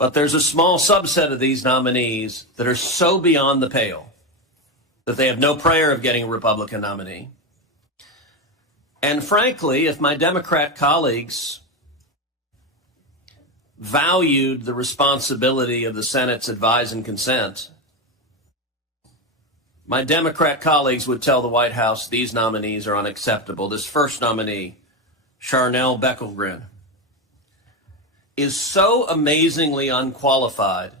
But there's a small subset of these nominees that are so beyond the pale that they have no prayer of getting a Republican nominee. And frankly, if my Democrat colleagues valued the responsibility of the Senate's advise and consent, my Democrat colleagues would tell the White House these nominees are unacceptable. This first nominee, Charnel Beckelgren, is so amazingly unqualified,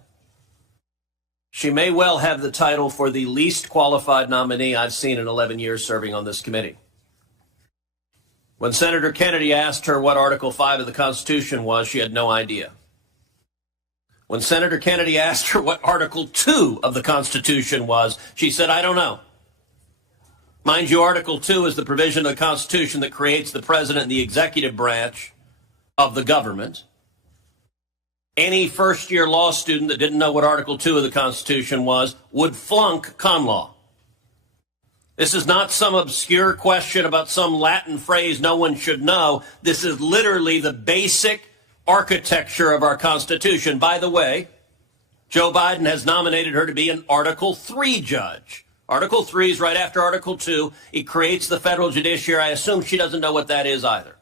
she may well have the title for the least qualified nominee I've seen in 11 years serving on this committee. When Senator Kennedy asked her what Article 5 of the Constitution was, she had no idea. When Senator Kennedy asked her what Article 2 of the Constitution was, she said, I don't know. Mind you, Article 2 is the provision of the Constitution that creates the president and the executive branch of the government. Any first-year law student that didn't know what Article 2 of the Constitution was would flunk con law. This is not some obscure question about some Latin phrase no one should know. This is literally the basic architecture of our Constitution. By the way, Joe Biden has nominated her to be an Article 3 judge. Article 3 is right after Article 2. It creates the federal judiciary. I assume she doesn't know what that is either.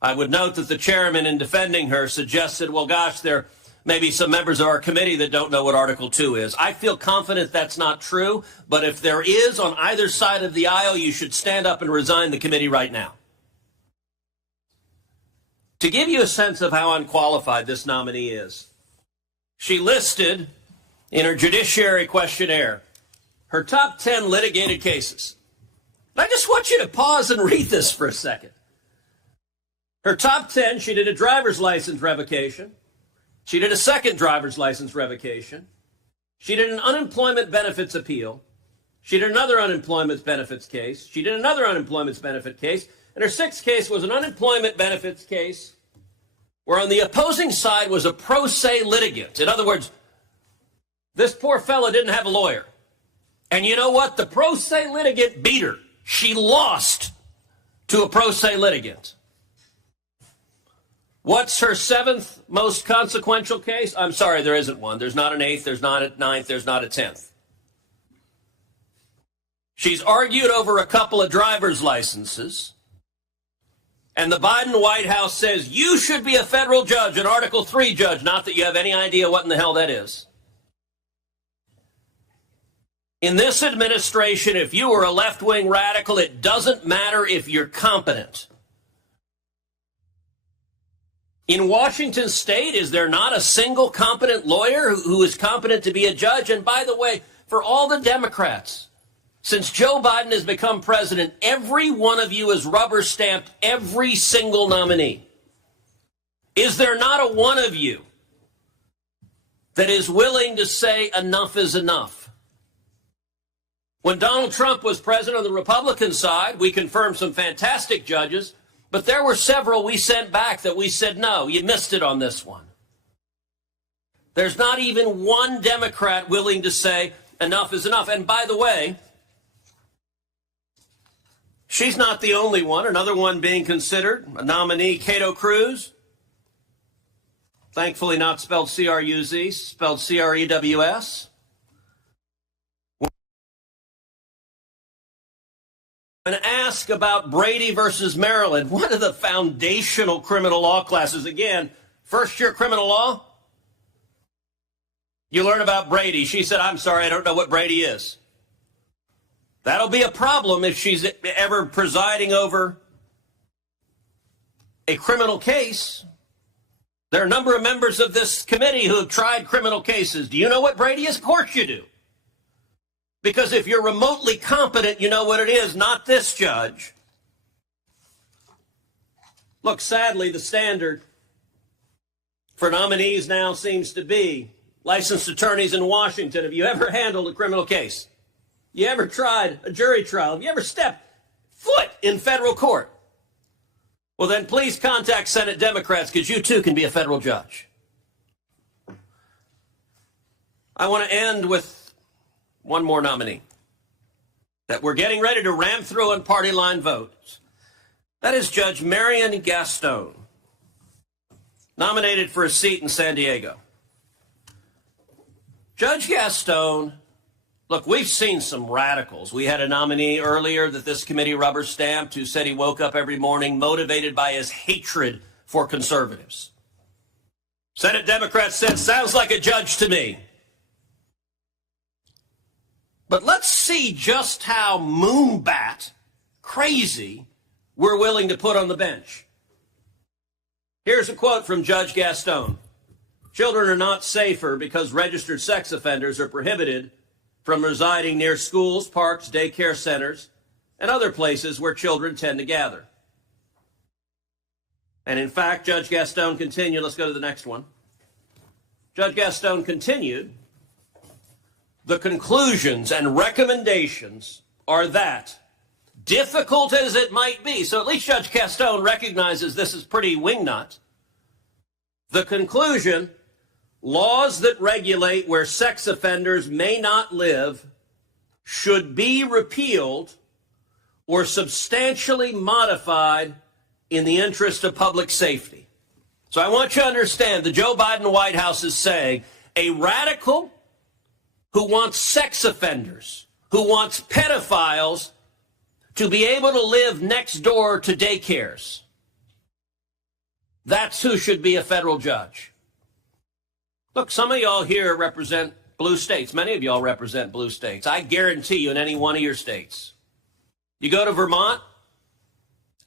I would note that the chairman, in defending her, suggested, well, gosh, there may be some members of our committee that don't know what Article 2 is. I feel confident that's not true, but if there is on either side of the aisle, you should stand up and resign the committee right now. To give you a sense of how unqualified this nominee is, she listed in her judiciary questionnaire her top 10 litigated cases. And I just want you to pause and read this for a second. Her top 10, she did a driver's license revocation. She did a second driver's license revocation. She did an unemployment benefits appeal. She did another unemployment benefits case. She did another unemployment benefit case. And her sixth case was an unemployment benefits case where on the opposing side was a pro se litigant. In other words, this poor fella didn't have a lawyer. And you know what? The pro se litigant beat her. She lost to a pro se litigant. What's her seventh most consequential case? I'm sorry, there isn't one. There's not an eighth, there's not a ninth, there's not a 10th. She's argued over a couple of driver's licenses, and the Biden White House says you should be a federal judge, an Article 3 judge, not that you have any idea what in the hell that is. In this administration, if you are a left-wing radical, it doesn't matter if you're competent. In Washington state, is there not a single competent lawyer who is competent to be a judge? And by the way, for all the Democrats, since Joe Biden has become president, every one of you has rubber stamped every single nominee. Is there not a one of you that is willing to say enough is enough? When Donald Trump was president on the Republican side, we confirmed some fantastic judges. But there were several we sent back that we said, no, you missed it on this one. There's not even one Democrat willing to say enough is enough. And by the way, she's not the only one. Another one being considered, a nominee, Cato Cruz. Thankfully not spelled C-R-U-Z, spelled C-R-E-W-S. And ask about Brady versus Maryland, one of the foundational criminal law classes. Again, first year criminal law, you learn about Brady. She said, I'm sorry, I don't know what Brady is. That'll be a problem if she's ever presiding over a criminal case. There are a number of members of this committee who have tried criminal cases. Do you know what Brady is? Of course you do. Because if you're remotely competent, you know what it is, not this judge. Look, sadly, the standard for nominees now seems to be licensed attorneys in Washington. Have you ever handled a criminal case? You ever tried a jury trial? Have you ever stepped foot in federal court? Well, then please contact Senate Democrats, because you too can be a federal judge. I want to end with one more nominee that we're getting ready to ram through on party line votes. That is Judge Marian Gaston. nominated for a seat in San Diego. Judge Gaston, look, we've seen some radicals. We had a nominee earlier that this committee rubber stamped who said he woke up every morning motivated by his hatred for conservatives. Senate Democrats said, sounds like a judge to me. But let's see just how moonbat crazy we're willing to put on the bench. Here's a quote from Judge Gaston. Children are not safer because registered sex offenders are prohibited from residing near schools, parks, daycare centers, and other places where children tend to gather. And in fact, Judge Gaston continued, let's go to the next one. Judge Gaston continued, the conclusions and recommendations are that, difficult as it might be, so at least Judge Gaston recognizes this is pretty wingnut, the conclusion, laws that regulate where sex offenders may not live should be repealed or substantially modified in the interest of public safety. So I want you to understand the Joe Biden White House is saying a radical who wants sex offenders, who wants pedophiles to be able to live next door to daycares. That's who should be a federal judge. Look, some of y'all here represent blue states. Many of y'all represent blue states. I guarantee you in any one of your states. You go to Vermont,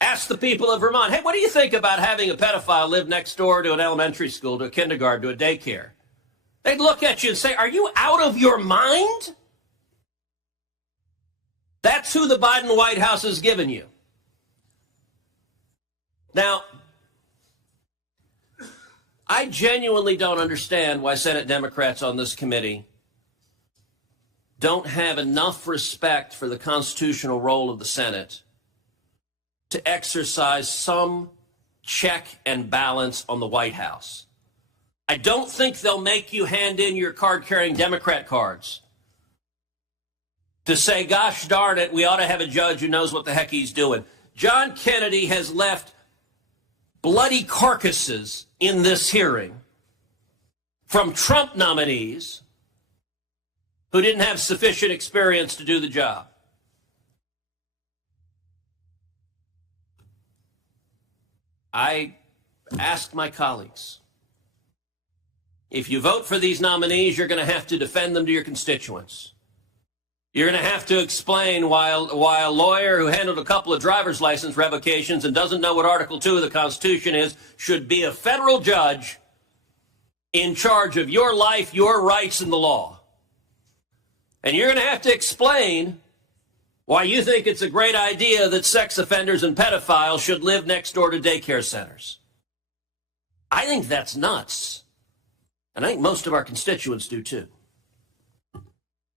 ask the people of Vermont, hey, what do you think about having a pedophile live next door to an elementary school, to a kindergarten, to a daycare? They'd look at you and say, are you out of your mind? That's who the Biden White House has given you. Now, I genuinely don't understand why Senate Democrats on this committee don't have enough respect for the constitutional role of the Senate to exercise some check and balance on the White House. I don't think they'll make you hand in your card-carrying Democrat cards to say, gosh darn it, we ought to have a judge who knows what the heck he's doing. John Kennedy has left bloody carcasses in this hearing from Trump nominees who didn't have sufficient experience to do the job. I asked my colleagues, if you vote for these nominees, you're going to have to defend them to your constituents. You're going to have to explain why a lawyer who handled a couple of driver's license revocations and doesn't know what Article 2 of the Constitution is should be a federal judge in charge of your life, your rights, and the law. And you're going to have to explain why you think it's a great idea that sex offenders and pedophiles should live next door to daycare centers. I think that's nuts. And I think most of our constituents do too.